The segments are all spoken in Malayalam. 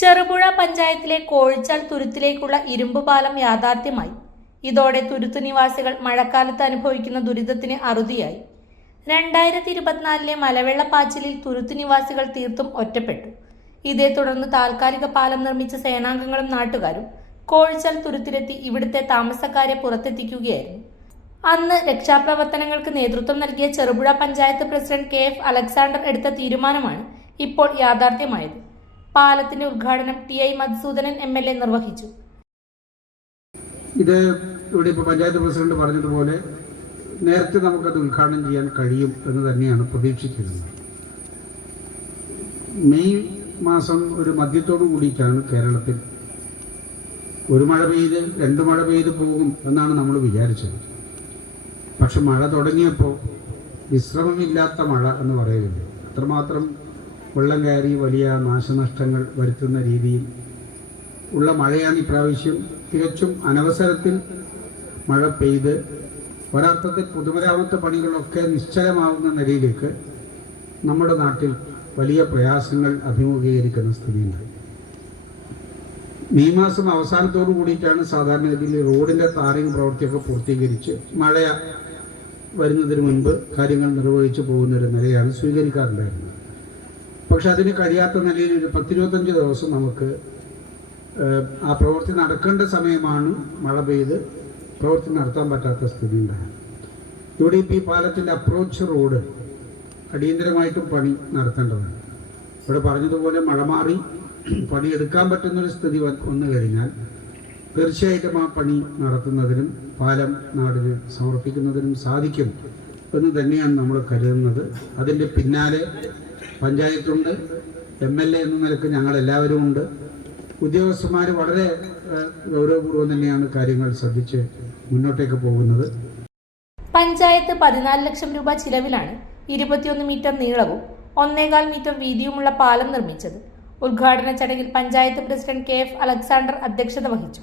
ചെറുപുഴ പഞ്ചായത്തിലെ കോഴിച്ചാൽ തുരുത്തിലേക്കുള്ള ഇരുമ്പ് പാലം യാഥാർത്ഥ്യമായി. ഇതോടെ തുരുത്ത് നിവാസികൾ മഴക്കാലത്ത് അനുഭവിക്കുന്ന ദുരിതത്തിന് അറുതിയായി. രണ്ടായിരത്തി ഇരുപത്തിനാലിലെ മലവെള്ളപ്പാച്ചിലിൽ തുരുത്ത് നിവാസികൾ തീർത്തും ഒറ്റപ്പെട്ടു. ഇതേ തുടർന്ന് താൽക്കാലിക പാലം നിർമ്മിച്ച സേനാംഗങ്ങളും നാട്ടുകാരും കോഴിച്ചാൽ തുരുത്തിലെത്തി ഇവിടുത്തെ താമസക്കാരെ പുറത്തെത്തിക്കുകയായിരുന്നു. അന്ന് രക്ഷാപ്രവർത്തനങ്ങൾക്ക് നേതൃത്വം നൽകിയ Cherupuzha panchayat president K F Alexander എടുത്ത തീരുമാനമാണ് ഇപ്പോൾ യാഥാർത്ഥ്യമായത്. പാലത്തിന്റെ ഉദ്ഘാടനം T I Madhusoodanan M L A നിർവഹിച്ചു. ഇത് ഇവിടെ ഇപ്പോൾ പഞ്ചായത്ത് പ്രസിഡന്റ് പറഞ്ഞതുപോലെ നേരത്തെ നമുക്കത് ഉദ്ഘാടനം ചെയ്യാൻ കഴിയും എന്ന് തന്നെയാണ് പ്രതീക്ഷിച്ചിരുന്നത്. മെയ് മാസം ഒരു മദ്യത്തോടു കൂടിയിട്ടാണ് കേരളത്തിൽ ഒരു മഴ പെയ്ത് രണ്ട് മഴ പെയ്ത് പോകും എന്നാണ് നമ്മൾ വിചാരിച്ചത്. പക്ഷെ മഴ തുടങ്ങിയപ്പോൾ വിശ്രമമില്ലാത്ത മഴ എന്ന് പറയുന്നത് അത്രമാത്രം വെള്ളം കയറി വലിയ നാശനഷ്ടങ്ങൾ വരുത്തുന്ന രീതിയിൽ. ഉള്ള മഴയാണ് ഇപ്രാവശ്യം. തികച്ചും അനവസരത്തിൽ മഴ പെയ്ത് ഒരർത്ഥത്തിൽ പൊതുമരാമത്ത് പണികളൊക്കെ നിശ്ചലമാവുന്ന നിലയിലേക്ക് നമ്മുടെ നാട്ടിൽ വലിയ പ്രയാസങ്ങൾ അഭിമുഖീകരിക്കുന്ന സ്ഥിതിയുണ്ട്. മെയ് മാസം അവസാനത്തോടു കൂടിയിട്ടാണ് സാധാരണഗതിയിൽ റോഡിന്റെ താറിങ് പ്രവൃത്തിയൊക്കെ പൂർത്തീകരിച്ച് മഴ വരുന്നതിന് മുൻപ് കാര്യങ്ങൾ നിർവഹിച്ചു പോകുന്ന ഒരു നിലയാണ് സ്വീകരിക്കാറുണ്ടായിരുന്നത്. പക്ഷെ അതിന് കഴിയാത്ത നിലയിൽ ഒരു പത്തിരുപത്തഞ്ച് ദിവസം നമുക്ക് ആ പ്രവൃത്തി നടക്കേണ്ട സമയമാണ് മഴ പെയ്ത് പ്രവൃത്തി നടത്താൻ പറ്റാത്ത സ്ഥിതി ഉണ്ടായത്. ഇവിടെ ഇപ്പോൾ ഈ പാലത്തിന്റെ അപ്രോച്ച് റോഡ് അടിയന്തരമായിട്ടും പണി നടത്തേണ്ടതാണ്. ഇവിടെ പറഞ്ഞതുപോലെ മഴ മാറി പണിയെടുക്കാൻ പറ്റുന്നൊരു സ്ഥിതി വന്നു കഴിഞ്ഞാൽ തീർച്ചയായിട്ടും ആ പണി നടത്തുന്നതിനും പാലം നാടിന് സമർപ്പിക്കുന്നതിനും സാധിക്കും എന്ന് തന്നെയാണ് നമ്മൾ കരുതുന്നത്. അതിന്റെ പിന്നാലെ പഞ്ചായത്തുണ്ട്. എം എൽ എ എന്ന നിലയ്ക്ക് ഞങ്ങൾ എല്ലാവരും ഉണ്ട്. ഉദ്യോഗസ്ഥന്മാർ വളരെ ഗൗരവപൂർവം തന്നെയാണ് കാര്യങ്ങൾ ശ്രദ്ധിച്ച് മുന്നോട്ടേക്ക് പോകുന്നത്. പഞ്ചായത്ത് പതിനാല് ലക്ഷം രൂപ ചിലവിലാണ് ഇരുപത്തിയൊന്ന് മീറ്റർ നീളവും ഒന്നേകാൽ മീറ്റർ വീതിയുമുള്ള പാലം നിർമ്മിച്ചത്. ഉദ്ഘാടന ചടങ്ങിൽ panchayat president K F Alexander അധ്യക്ഷത വഹിച്ചു.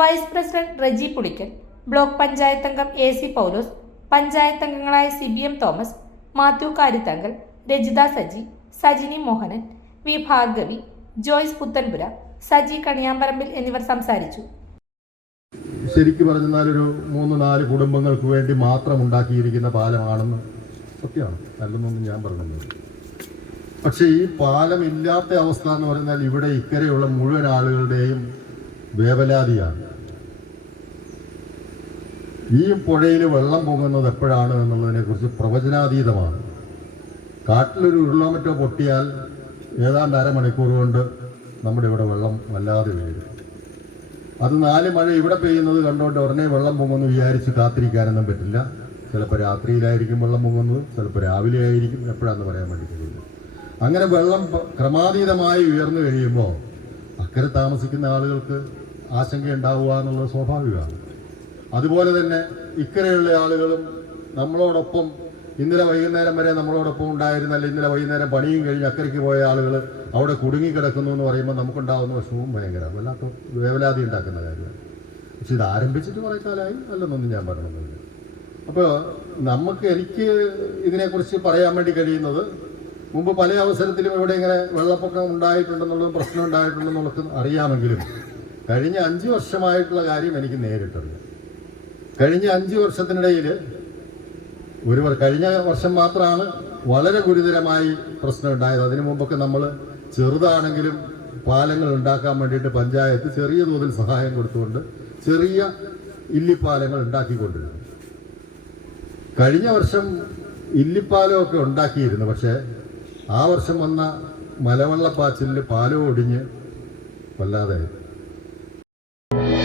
Vice president Reji Pulikkal block panchayat അംഗം എ സി പൗലോസ് പഞ്ചായത്ത് അംഗങ്ങളായ C B M Thomas Mathew Karithankal Rajitha Saji Sajini Mohanan V Bhargavi Joyce Puthanpura Saji Kaniyamparambil എന്നിവർ സംസാരിച്ചു. ശരിക്കും പറഞ്ഞാൽ ഒരു മൂന്ന് നാല് കുടുംബങ്ങൾക്ക് വേണ്ടി മാത്രം ഉണ്ടാക്കിയിരിക്കുന്ന പാലമാണെന്ന് സത്യമാണ്. അല്ലെന്നൊന്നും ഞാൻ പറഞ്ഞില്ല. പക്ഷേ ഈ പാലം ഇല്ലാത്ത അവസ്ഥ എന്ന് പറഞ്ഞാൽ ഇവിടെ ഇക്കരെയുള്ള മുഴുവൻ ആളുകളുടെയും വേവലാതിയാണ്. ഈ പുഴയിൽ വെള്ളം പൊങ്ങുന്നത് എപ്പോഴാണ് എന്നുള്ളതിനെ കുറിച്ച് പ്രവചനാതീതമാണ്. കാട്ടിലൊരു ഉരുളമറ്റോ പൊട്ടിയാൽ ഏതാണ്ട് അരമണിക്കൂർ കൊണ്ട് നമ്മുടെ ഇവിടെ വെള്ളം വല്ലാതെ വീഴും. അത് നാല് മഴ ഇവിടെ പെയ്യുന്നത് കണ്ടുകൊണ്ട് ഉടനെ വെള്ളം പൊങ്ങുമെന്ന് വിചാരിച്ച് കാത്തിരിക്കാനൊന്നും പറ്റില്ല. ചിലപ്പോൾ രാത്രിയിലായിരിക്കും വെള്ളം പൊങ്ങുന്നത് ചിലപ്പോൾ രാവിലെ ആയിരിക്കും. എപ്പോഴാന്ന് പറയാൻ വേണ്ടി കഴിയില്ല അങ്ങനെ വെള്ളം ക്രമാതീതമായി ഉയർന്നു കഴിയുമ്പോൾ അക്കരെ താമസിക്കുന്ന ആളുകൾക്ക് ആശങ്ക ഉണ്ടാവുക എന്നുള്ളത് സ്വാഭാവികമാണ്. അതുപോലെ തന്നെ ഇക്കരെയുള്ള ആളുകളും നമ്മളോടൊപ്പം ഇന്നലെ വൈകുന്നേരം വരെ നമ്മളോടൊപ്പം ഉണ്ടായിരുന്ന അല്ലെങ്കിൽ ഇന്നലെ വൈകുന്നേരം പണിയും കഴിഞ്ഞ് അക്കരയ്ക്ക് പോയ ആളുകൾ അവിടെ കുടുങ്ങിക്കിടക്കുന്നു എന്ന് പറയുമ്പോൾ നമുക്കുണ്ടാകുന്ന വിഷമവും ഭയങ്കര വല്ലാത്ത വേവലാതി ഉണ്ടാക്കുന്ന കാര്യമാണ്. പക്ഷെ ഇത് ആരംഭിച്ചിട്ട് കുറേ കാലമായി. അല്ലെന്നൊന്നും ഞാൻ പറയണമെന്നില്ല അപ്പോൾ നമുക്ക് എനിക്ക് ഇതിനെക്കുറിച്ച് പറയാൻ വേണ്ടി കഴിയുന്നത് മുമ്പ് പല അവസരത്തിലും ഇവിടെ ഇങ്ങനെ വെള്ളപ്പൊക്കം ഉണ്ടായിട്ടുണ്ടെന്നുള്ളതും പ്രശ്നം ഉണ്ടായിട്ടുണ്ടെന്നുള്ളതും അറിയാമെങ്കിലും കഴിഞ്ഞ അഞ്ച് വർഷമായിട്ടുള്ള കാര്യം എനിക്ക് നേരിട്ടറിയാം. കഴിഞ്ഞ അഞ്ച് വർഷത്തിനിടയിൽ ഒരു കഴിഞ്ഞ വർഷം മാത്രമാണ് വളരെ ഗുരുതരമായി പ്രശ്നം ഉണ്ടായത്. അതിനു മുമ്പൊക്കെ നമ്മൾ ചെറുതാണെങ്കിലും പാലങ്ങൾ ഉണ്ടാക്കാൻ വേണ്ടിയിട്ട് പഞ്ചായത്ത് ചെറിയ തോതിൽ സഹായം കൊടുത്തുകൊണ്ട് ചെറിയ ഇല്ലിപ്പാലങ്ങൾ ഉണ്ടാക്കിക്കൊണ്ടിരുന്നു. കഴിഞ്ഞ വർഷം ഇല്ലിപ്പാലമൊക്കെ ഉണ്ടാക്കിയിരുന്നു. പക്ഷേ ആ വർഷം വന്ന മലവെള്ളപ്പാച്ചിലിൽ പാലം ഒടിഞ്ഞ് വല്ലാതെ